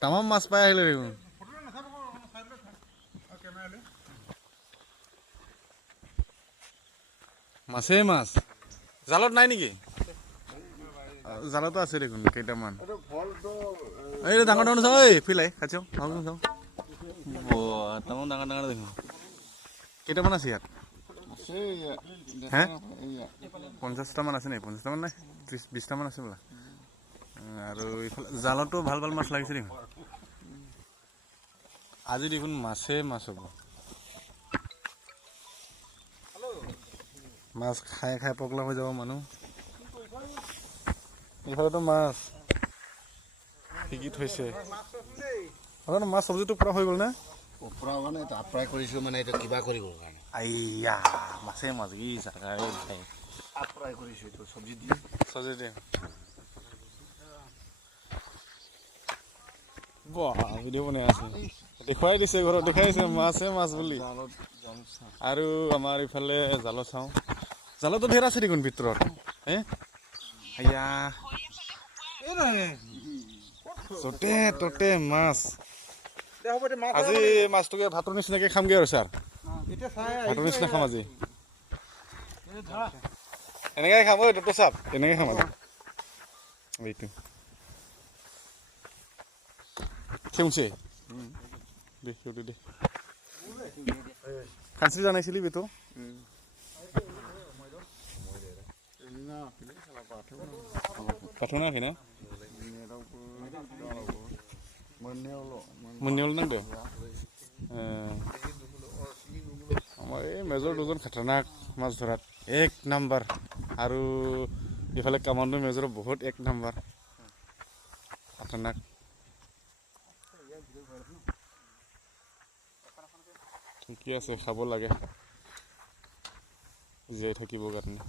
তামাম মাছ পাই আহিলে দেখোন মাছেই মাছ জালত নাই নেকি জালতো আছে দেখোন কেইটামান এই ডাঙৰ ডাঙৰ চাওঁ এই ফিলাই খাইছোঁ চাওঁ চাওঁ তামাম ডাঙৰ ডাঙৰ দেখোন কেইটামান আছে ইয়াত হে 50টামান আছে নেকি 50টামান নাই 30-20টামান আছে বোলা আৰু এইফালে জালতো ভাল ভাল মাছ লাগিছে দেখোন আজি দেখোন মাছেই মাছ হ'ব মাছ খাই খাই পগলা হৈ যাব মানুহ এইফালেতো মাছ শিকি থৈছে মাছ চব্জিটো পুৰা হৈ গ'ল নে পুৰা মানে ফ্ৰাই কৰিছোঁ মানে এইটো কিবা কৰিব কাৰণে আইয়া মাছেই মাছ ই জাগাই ফ্ৰাই কৰিছোঁ এইটো চব্জি দিয়ে বাহ ভিডিঅ' বনাই আছে দেখুৱাই দিছে ঘৰত দেখাই দিছে মাছেই মাছ বুলি আৰু আমাৰ ইফালে জালত চাওঁ জালতো ধেৰ আছে দেখোন ভিতৰত হে আইয়া য'তে ত'তে মাছ আজি মাছটোকে ভাতৰ নিচিনাকে খামগে আৰু ছাৰ ভাতৰ নিচিনা খাম আজি এনেকৈ খাম ঐ ডক্টৰ চাপ এনেকৈ খাম আজি এইটো খেউছে দে সিহঁতে দে খানচি জানাইছিলি বেটো পাঠনা খেনা मोननायावल' नांदो আমাৰ এই মেজৰ দুজন খাতৰনাক মাছ ধৰাত 1 নম্বৰ আৰু ইফালে কামাণ্ডো মেজৰ বহুত 1 নম্বৰ খাতৰনাক ঠিকে আছে খাব লাগে জীয়াই থাকিবৰ কাৰণে